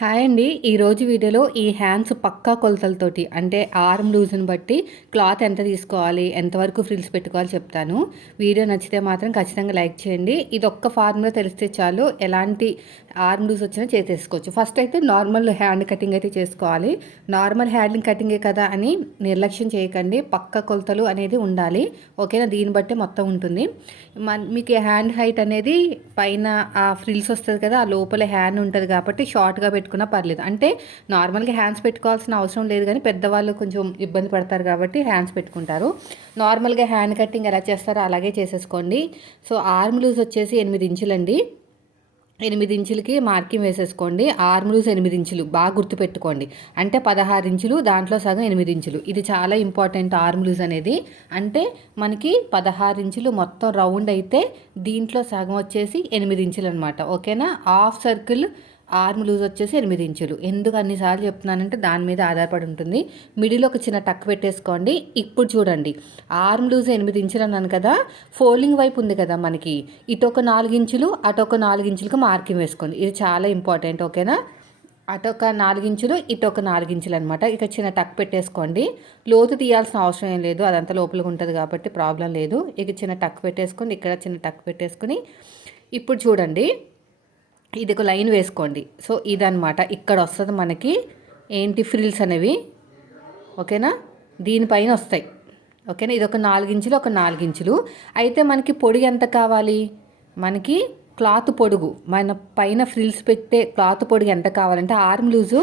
Hi అండి. ఈరోజు వీడియోలో ఈ హ్యాండ్స్ పక్కా కొలతలతోటి అంటే ఆర్మ్ లూజ్ని బట్టి క్లాత్ ఎంత తీసుకోవాలి, ఎంతవరకు ఫ్రిల్స్ పెట్టుకోవాలి చెప్తాను. వీడియో నచ్చితే మాత్రం ఖచ్చితంగా లైక్ చేయండి. ఇది ఒక్క ఫార్ములా తెలిస్తే చాలు ఎలాంటి ఆర్మ్ లూజ్ వచ్చినా చేసేసుకోవచ్చు. ఫస్ట్ అయితే నార్మల్ హ్యాండ్ కటింగ్ అయితే చేసుకోవాలి. నార్మల్ హ్యాండ్ కటింగే కదా అని నిర్లక్ష్యం చేయకండి. పక్క కొలతలు అనేది ఉండాలి. ఓకేనా? దీన్ని బట్టే మొత్తం ఉంటుంది. మీకు హ్యాండ్ హైట్ అనేది పైన ఆ ఫ్రిల్స్ వస్తుంది కదా, ఆ లోపల హ్యాండ్ ఉంటుంది కాబట్టి షార్ట్గా పెట్టుకున్నా పర్లేదు. అంటే నార్మల్గా హ్యాండ్స్ పెట్టుకోవాల్సిన అవసరం లేదు, కానీ పెద్దవాళ్ళు కొంచెం ఇబ్బంది పడతారు కాబట్టి హ్యాండ్స్ పెట్టుకుంటారు. నార్మల్గా హ్యాండ్ కటింగ్ ఎలా చేస్తారో అలాగే చేసేసుకోండి. సో ఆర్మ్ లూజ్ వచ్చేసి 8 ఇంచులండి. 8 ఇంచులకి మార్కింగ్ వేసేసుకోండి. ఆర్మ్ లూజ్ 8 ఇంచులు బాగా గుర్తుపెట్టుకోండి. అంటే 16 ఇంచులు, దాంట్లో సగం 8 ఇంచులు. ఇది చాలా ఇంపార్టెంట్ ఆర్మ్ లూజ్ అనేది. అంటే మనకి 16 ఇంచులు మొత్తం రౌండ్ అయితే దీంట్లో సగం వచ్చేసి 8 ఇంచులు అనమాట. ఓకేనా? హాఫ్ సర్కిల్ ఆర్మ్ లూజ్ వచ్చేసి 8 ఇంచులు. ఎందుకు అన్నిసార్లు చెప్తున్నానంటే దాని మీద ఆధారపడి ఉంటుంది. మిడిల్ ఒక చిన్న టక్ పెట్టేసుకోండి. ఇప్పుడు చూడండి, ఆర్మ్ లూజ్ 8 ఇంచులు అన్నాను కదా, ఫోల్డింగ్ వైపు ఉంది కదా మనకి, ఇటొక 4 ఇంచులు అటొక 4 ఇంచులకు మార్కింగ్ వేసుకోండి. ఇది చాలా ఇంపార్టెంట్. ఓకేనా? అటొక 4 ఇంచులు ఇటొక 4 ఇంచులు అనమాట. ఇక చిన్న టక్ పెట్టేసుకోండి. లోతు తీయాల్సిన అవసరం ఏం లేదు, అదంతా లోపలికి ఉంటుంది కాబట్టి ప్రాబ్లం లేదు. ఇక చిన్న టక్ పెట్టేసుకొని ఇక్కడ చిన్న టక్ పెట్టేసుకుని ఇప్పుడు చూడండి, ఇది ఒక లైన్ వేసుకోండి. సో ఇదనమాట ఇక్కడ వస్తుంది మనకి ఏంటి ఫ్రిల్స్ అనేవి. ఓకేనా? దీనిపైన వస్తాయి. ఓకేనా? ఇది ఒక 4 ఇంచులు ఒక 4 ఇంచులు. అయితే మనకి పొడుగు ఎంత కావాలి? మనకి క్లాత్ పొడుగు, మన పైన ఫ్రిల్స్ పెట్టే క్లాత్ పొడుగు ఎంత కావాలంటే ఆర్మ్ లూజు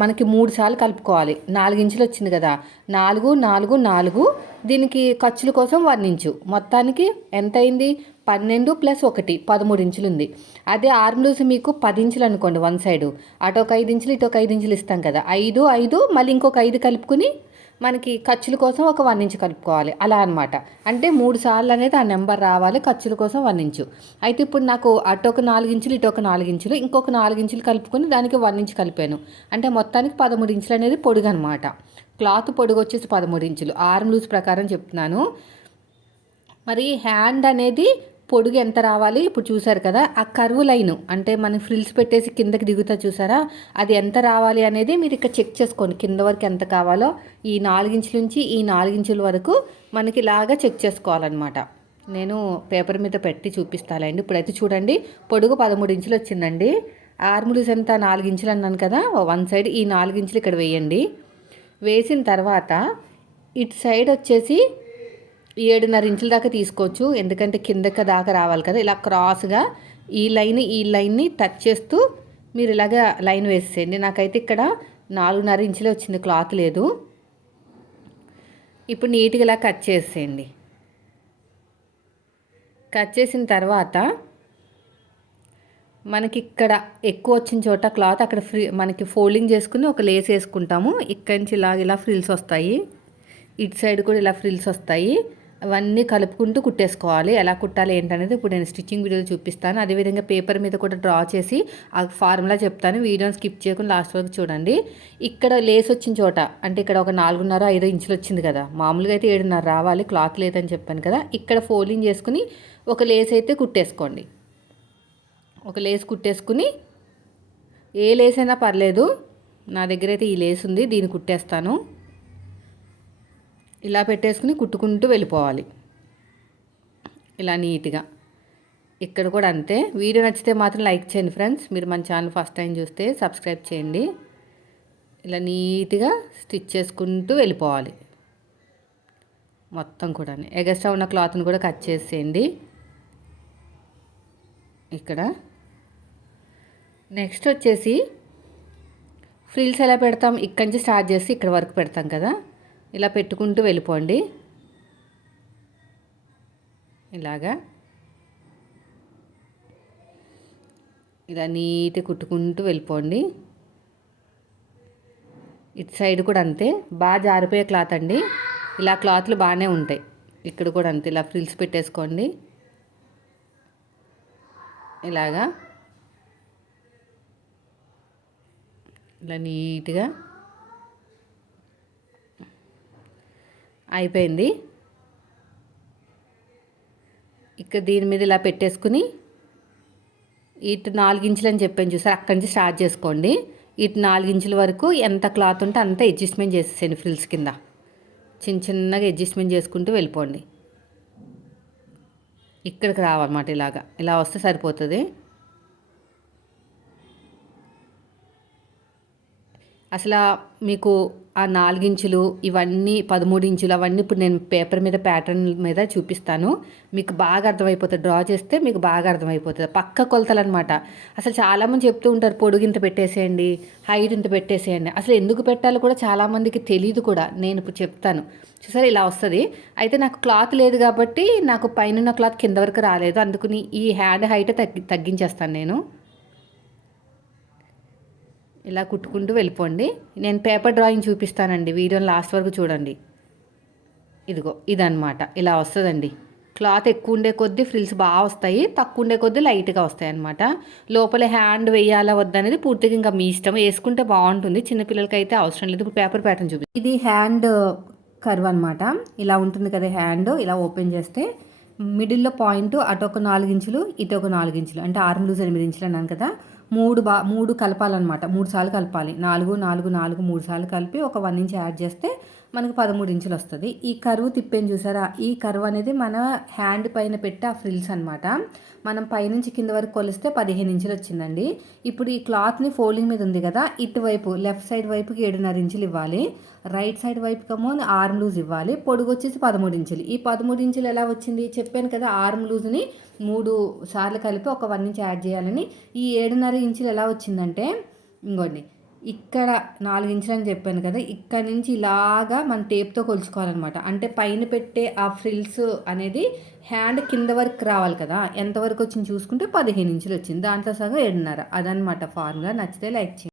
మనకి 3 సార్లు కలుపుకోవాలి. 4 ఇంచులు వచ్చింది కదా, 4 4 4, దీనికి ఖర్చుల కోసం 1 ఇంచు, మొత్తానికి ఎంత అయింది? 12 + 1 13 ఇంచులు ఉంది. అదే ఆర్మ్ లూజ్ మీకు 10 ఇంచులు అనుకోండి, వన్ సైడు అటు ఒక 5 ఇంచులు ఇటు ఒక 5 ఇంచులు ఇస్తాం కదా, 5 5 మళ్ళీ ఇంకొక 5 కలుపుకుని మనకి ఖర్చుల కోసం ఒక 1 ఇంచు కలుపుకోవాలి. అలా అనమాట. అంటే 3 సార్లు అనేది ఆ నెంబర్ రావాలి, ఖర్చుల కోసం 1 ఇంచు. అయితే ఇప్పుడు నాకు అటు ఒక 4 ఇంచులు ఇటు ఒక 4 ఇంచులు ఇంకొక 4 ఇంచులు కలుపుకొని దానికి 1 ఇంచు కలిపాను. అంటే మొత్తానికి 13 ఇంచులు అనేది పొడుగు అనమాట. క్లాత్ పొడుగు వచ్చేసి 13 ఇంచులు ఆర్మ్ లూజ్ ప్రకారం చెప్తున్నాను. మరి హ్యాండ్ అనేది పొడుగు ఎంత రావాలి? ఇప్పుడు చూసారు కదా, ఆ కర్వ్ లైను అంటే మనం ఫ్రిల్స్ పెట్టేసి కిందకి దిగుతా చూసారా, అది ఎంత రావాలి అనేది మీరు ఇక్కడ చెక్ చేసుకోండి. కింద వరకు ఎంత కావాలో ఈ 4 ఇంచుల నుంచి ఈ 4 ఇంచుల వరకు మనకి ఇలాగా చెక్ చేసుకోవాలన్నమాట. నేను పేపర్ మీద పెట్టి చూపిస్తానండి. ఇప్పుడైతే చూడండి, పొడుగు 13 ఇంచులు వచ్చిందండి. ఆర్మ్ లూజ్ ఎంత? 4 ఇంచులు అన్నాను కదా, వన్ సైడ్ ఈ 4 ఇంచులు ఇక్కడ వేయండి. వేసిన తర్వాత ఇటు సైడ్ వచ్చేసి 7.5 ఇంచుల దాకా తీసుకోవచ్చు, ఎందుకంటే కిందకి దాకా రావాలి కదా. ఇలా క్రాస్గా ఈ లైన్ని టచ్ చేస్తూ మీరు ఇలాగ లైన్ వేసేయండి. నాకైతే ఇక్కడ 4.5 ఇంచులే వచ్చింది, క్లాత్ లేదు. ఇప్పుడు నీట్గా ఇలా కట్ చేసేయండి. కట్ చేసిన తర్వాత మనకి ఇక్కడ ఎక్కువ వచ్చిన చోట క్లాత్ అక్కడ మనకి ఫోల్డింగ్ చేసుకుని ఒక లేస్ వేసుకుంటాము. ఇక్కడి నుంచి ఇలా ఫ్రిల్స్ వస్తాయి, ఇటు సైడ్ కూడా ఇలా ఫ్రిల్స్ వస్తాయి. అవన్నీ కలుపుకుంటూ కుట్టేసుకోవాలి. ఎలా కుట్టాలి ఏంటనేది ఇప్పుడు నేను స్టిచ్చింగ్ వీడియోలో చూపిస్తాను. అదేవిధంగా పేపర్ మీద కూడా డ్రా చేసి ఆ ఫార్ములా చెప్తాను. వీడియోని స్కిప్ చేయకుండా లాస్ట్ వరకు చూడండి. ఇక్కడ లేస్ వచ్చిన చోట అంటే ఇక్కడ ఒక 4.5 5 ఇంచులు వచ్చింది కదా, మామూలుగా అయితే 7.5 రావాలి, క్లాత్ లేదని చెప్పాను కదా. ఇక్కడ ఫోల్డింగ్ చేసుకుని ఒక లేస్ అయితే కుట్టేసుకోండి. ఒక లేస్ కుట్టేసుకుని, ఏ లేస్ అయినా పర్లేదు, నా దగ్గర అయితే ఈ లేస్ ఉంది, దీన్ని కుట్టేస్తాను. ఇలా పెట్టేసుకుని కుట్టుకుంటూ వెళ్ళిపోవాలి ఇలా నీట్గా. ఇక్కడ కూడా అంతే. వీడియో నచ్చితే మాత్రం లైక్ చేయండి ఫ్రెండ్స్. మీరు మన ఛానల్ ఫస్ట్ టైం చూస్తే సబ్స్క్రైబ్ చేయండి. ఇలా నీట్గా స్టిచ్ చేసుకుంటూ వెళ్ళిపోవాలి మొత్తం కూడా. ఎగస్ట్రా ఉన్న క్లాత్ని కూడా కట్ చేసేయండి ఇక్కడ. నెక్స్ట్ వచ్చేసి ఫ్రిల్స్ ఎలా పెడతాం? ఇక్కడి నుంచి స్టార్ట్ చేసి ఇక్కడ వరకు పెడతాం కదా, ఇలా పెట్టుకుంటూ వెళ్ళిపోండి. ఇలాగా ఇలా నీట్గా కుట్టుకుంటూ వెళ్ళిపోండి. ఇటు సైడ్ కూడా అంతే, బాగా జారిపోయే క్లాత్ అండి. ఇలా క్లాత్లు బాగానే ఉంటాయి. ఇక్కడ కూడా అంతే, ఇలా ఫ్రిల్స్ పెట్టేసుకోండి. ఇలాగా ఇలా నీట్గా అయిపోయింది. ఇక్కడ దీని మీద ఇలా పెట్టేసుకుని ఇటు 4 ఇంచులు అని చెప్పాను చూసారు, అక్కడి నుంచి స్టార్ట్ చేసుకోండి. ఇటు 4 ఇంచుల వరకు ఎంత క్లాత్ ఉంటే అంత అడ్జస్ట్మెంట్ చేసేసేయండి ఫ్రిల్స్ కింద. చిన్న చిన్నగా అడ్జస్ట్మెంట్ చేసుకుంటూ వెళ్ళిపోండి. ఇక్కడికి రావాలన్నమాట, ఇలా వస్తే సరిపోతుంది. అసలు మీకు ఆ 4 ఇంచులు ఇవన్నీ 13 ఇంచులు అవన్నీ ఇప్పుడు నేను పేపర్ మీద ప్యాటర్న్ మీద చూపిస్తాను, మీకు బాగా అర్థమైపోతుంది. డ్రా చేస్తే మీకు బాగా అర్థమైపోతుంది. పక్క కొలతలు అనమాట. అసలు చాలామంది చెప్తూ ఉంటారు పొడుగు ఇంత పెట్టేసేయండి, హైట్ ఇంత పెట్టేసేయండి. అసలు ఎందుకు పెట్టాలో కూడా చాలామందికి తెలియదు కూడా. నేను ఇప్పుడు చెప్తాను చూసారా, ఇలా వస్తుంది. అయితే నాకు క్లాత్ లేదు కాబట్టి నాకు పైన క్లాత్ కింద వరకు రాలేదు, అందుకని ఈ హ్యాండ్ హైట్ తగ్గించేస్తాను నేను. ఇలా కుట్టుకుంటూ వెళ్ళిపోండి. నేను పేపర్ డ్రాయింగ్ చూపిస్తానండి, వీడియోని లాస్ట్ వరకు చూడండి. ఇదిగో ఇదనమాట, ఇలా వస్తుందండి. క్లాత్ ఎక్కువ ఉండే కొద్దీ ఫ్రిల్స్ బాగా వస్తాయి, తక్కువ ఉండే కొద్దీ లైట్గా వస్తాయి అనమాట. లోపల హ్యాండ్ వేయాలా వద్దనేది పూర్తిగా ఇంకా మీ ఇష్టం, వేసుకుంటే బాగుంటుంది. చిన్నపిల్లలకి అయితే అవసరం లేదు. ఇప్పుడు పేపర్ ప్యాటర్న్ చూపి, ఇది హ్యాండ్ కర్వ్ అనమాట. ఇలా ఉంటుంది కదా హ్యాండ్, ఇలా ఓపెన్ చేస్తే మిడిల్లో పాయింట్ అటు ఒక 4 ఇంచులు ఇటు ఒక 4 ఇంచులు, అంటే ఆర్మ్ లూజ్ 8 ఇంచులు అన్నాను కదా. మూడు కలపాలన్నమాట. 3 సార్లు కలపాలి. 4 4 4 3 సార్లు కలిపి ఒక 1 ఇంచ్ యాడ్ చేస్తే మనకు 13 ఇంచులు వస్తుంది. ఈ కరువు తిప్పేని చూసారా, ఈ కరువు అనేది మన హ్యాండ్ పైన పెట్టే ఆ ఫ్రిల్స్ అనమాట. మనం పైనుంచి కింద వరకు కొలిస్తే 15 ఇంచులు వచ్చిందండి. ఇప్పుడు ఈ క్లాత్ని ఫోల్డింగ్ మీద ఉంది కదా, ఇటువైపు లెఫ్ట్ సైడ్ వైపుకి 7.5 ఇంచులు ఇవ్వాలి, రైట్ సైడ్ వైపుకేమో ఆర్మ్ లూజ్ ఇవ్వాలి. పొడుగు వచ్చేసి 13 ఇంచులు. ఈ 13 ఇంచులు ఎలా వచ్చింది చెప్పాను కదా, ఆర్మ్ లూజ్ని 3 సార్లు కలిపి ఒక 1 ఇంచ్ యాడ్ చేయాలని. ఈ 7.5 ఇంచులు ఎలా వచ్చిందంటే, ఇంకోండి ఇక్కడ 4 ఇంచులు అని చెప్పాను కదా, ఇక్కడ నుంచి ఇలాగా మన టేప్తో కొలుచుకోవాలన్నమాట. అంటే పైన పెట్టే ఆ ఫ్రిల్స్ అనేది హ్యాండ్ కింద వరకు రావాలి కదా, ఎంతవరకు వచ్చింది చూసుకుంటే 15 ఇంచులు వచ్చింది. దాంట్లో సగం 7.5. అదనమాట ఫార్ములా. నచ్చితే లైక్ చేయండి.